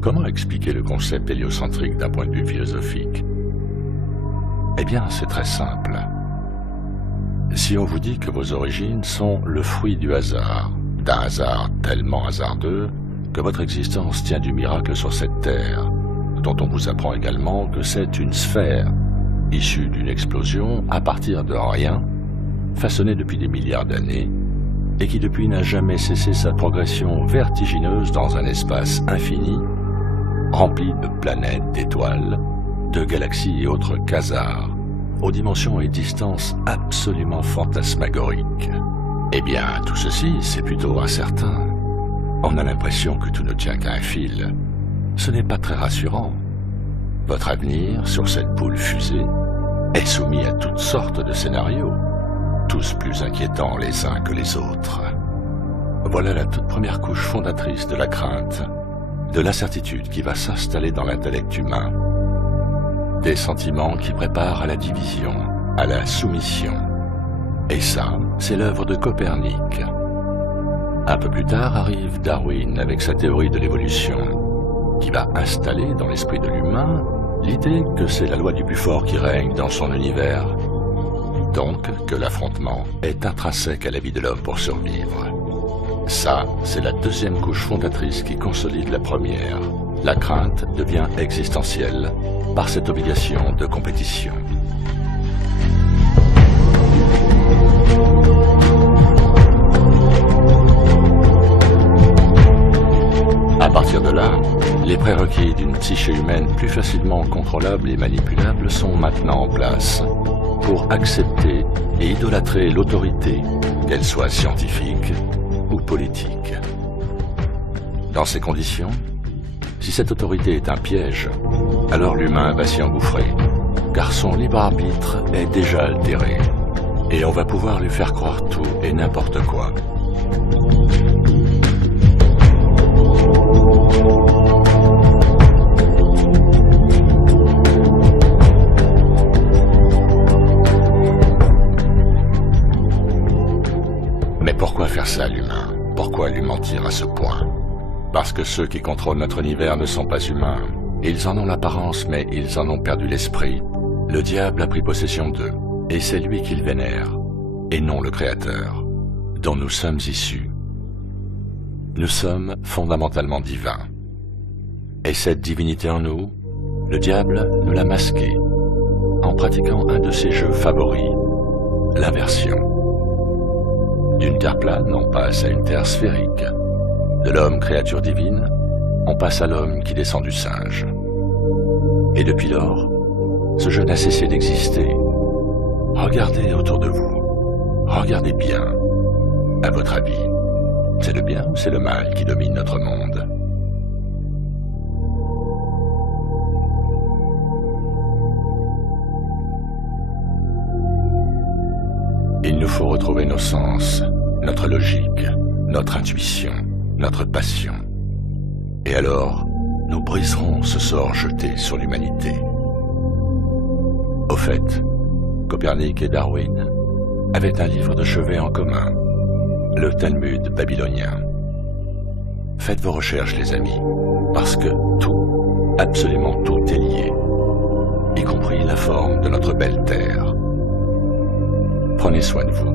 Comment expliquer le concept héliocentrique d'un point de vue philosophique? Eh bien, c'est très simple. Si on vous dit que vos origines sont le fruit du hasard, d'un hasard tellement hasardeux que votre existence tient du miracle sur cette terre, dont on vous apprend également que c'est une sphère, issue d'une explosion à partir de rien, façonnée depuis des milliards d'années, et qui depuis n'a jamais cessé sa progression vertigineuse dans un espace infini, rempli de planètes, d'étoiles, de galaxies et autres quasars, aux dimensions et distances absolument fantasmagoriques. Eh bien, tout ceci, c'est plutôt incertain. On a l'impression que tout ne tient qu'à un fil. Ce n'est pas très rassurant. Votre avenir, sur cette boule fusée, est soumis à toutes sortes de scénarios, tous plus inquiétants les uns que les autres. Voilà la toute première couche fondatrice de la crainte, de l'incertitude qui va s'installer dans l'intellect humain, des sentiments qui préparent à la division, à la soumission. Et ça, c'est l'œuvre de Copernic. Un peu plus tard arrive Darwin avec sa théorie de l'évolution, qui va installer dans l'esprit de l'humain l'idée que c'est la loi du plus fort qui règne dans son univers, donc que l'affrontement est intrinsèque à la vie de l'homme pour survivre. Ça, c'est la deuxième couche fondatrice qui consolide la première. La crainte devient existentielle par cette obligation de compétition. À partir de là, les prérequis d'une psyché humaine plus facilement contrôlable et manipulable sont maintenant en place pour accepter et idolâtrer l'autorité, qu'elle soit scientifique ou politique. Dans ces conditions, si cette autorité est un piège, alors l'humain va s'y engouffrer, car son libre arbitre est déjà altéré, et on va pouvoir lui faire croire tout et n'importe quoi. Mais pourquoi faire ça à l'humain? Pourquoi lui mentir à ce point? Parce que ceux qui contrôlent notre univers ne sont pas humains. Ils en ont l'apparence, mais ils en ont perdu l'esprit. Le diable a pris possession d'eux, et c'est lui qu'ils vénèrent, et non le Créateur, dont nous sommes issus. Nous sommes fondamentalement divins. Et cette divinité en nous, le diable nous l'a masquée, en pratiquant un de ses jeux favoris, l'inversion. D'une terre plane, on passe à une terre sphérique. De l'homme créature divine, on passe à l'homme qui descend du singe. Et depuis lors, ce jeu n'a cessé d'exister. Regardez autour de vous. Regardez bien. À votre avis, c'est le bien ou c'est le mal qui domine notre monde? Il nous faut retrouver nos sens, notre logique, notre intuition, notre passion. Et alors, nous briserons ce sort jeté sur l'humanité. Au fait, Copernic et Darwin avaient un livre de chevet en commun, le Talmud babylonien. Faites vos recherches, les amis, parce que tout, absolument tout est lié, y compris la forme de notre belle terre. Prenez soin de vous.